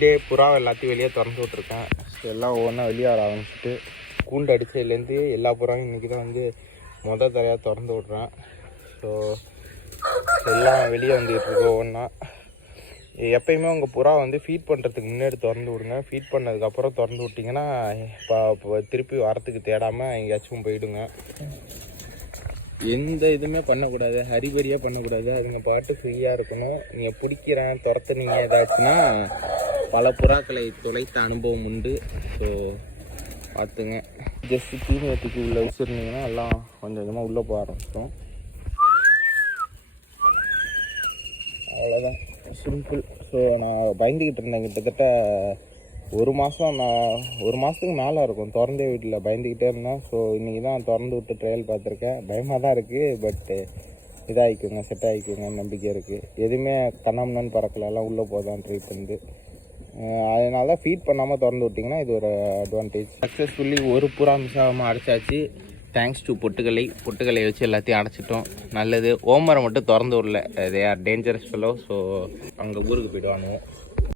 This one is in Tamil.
நெக்ஸ்ட் டே புறாவை எல்லாத்தையும் வெளியே திறந்து விட்ருக்கேன். ஸோ எல்லாம் ஒவ்வொன்றா வெளியே வர ஆரம்பிச்சுட்டு கூண்டு அடித்ததுலேருந்து எல்லா புறாவும் இன்றைக்கி தான் வந்து தரையாக திறந்து விட்றேன். ஸோ எல்லாம் வெளியே வந்துக்கிட்டு இருக்கோம் ஒவ்வொன்றா. எப்பயுமே உங்கள் புறா வந்து ஃபீட் பண்ணுறதுக்கு முன்னாடி திறந்து விடுங்க. ஃபீட் பண்ணதுக்கப்புறம் திறந்து விட்டிங்கன்னா இப்போ திருப்பி வரத்துக்கு தேடாமல் எங்கேயாச்சும் போயிடுங்க. எந்த இதுவுமே பண்ணக்கூடாது, ஹரிபரியாக பண்ணக்கூடாது. அதுங்க பாட்டு ஃப்ரீயாக இருக்கணும். நீங்கள் பிடிக்கிறேன் துரத்துனீங்க ஏதாச்சுன்னா பல புறாக்களை தொலைத்த அனுபவம் உண்டு. ஸோ பார்த்துங்க. ஜஸ்ட்டு தீனியத்துக்கு உள்ளே வச்சுருந்தீங்கன்னா எல்லாம் கொஞ்சம் கொஞ்சமாக உள்ளே போக ஆரம்பிச்சிடும். அவ்வளோதான், சிம்பிள். ஸோ நான் பயந்துக்கிட்டு இருந்தேன் கிட்டத்தட்ட ஒரு மாதத்துக்கு மேலே இருக்கும் திறந்தே வீட்டில் பயந்துக்கிட்டே இருந்தேன். ஸோ இன்றைக்கி தான் திறந்து விட்டு ட்ரையல் பார்த்துருக்கேன். பயமாக தான் இருக்குது, பட்டு இதாகிக்குங்க, செட் ஆகிக்குங்க, நம்பிக்கை இருக்குது. எதுவுமே கண்ணாமண்ணு பறக்கலெல்லாம் உள்ளே போதான் ட்ரை பண்ணுது. அதனால தான் ஃபீட் பண்ணாமல் திறந்து விட்டிங்கன்னா இது ஒரு அட்வான்டேஜ். சக்ஸஸ்ஃபுல்லி ஒரு புறா மிஸ் ஆகாமல் அடைச்சாச்சு. தேங்க்ஸ் டு பொட்டுக்கலை வச்சு எல்லாத்தையும் அடைச்சிட்டோம். நல்லது. ஓமரை மட்டும் திறந்து விடல, they are dangerous fellow. So அங்கே ஊருக்கு போய்டுவானுவோம்.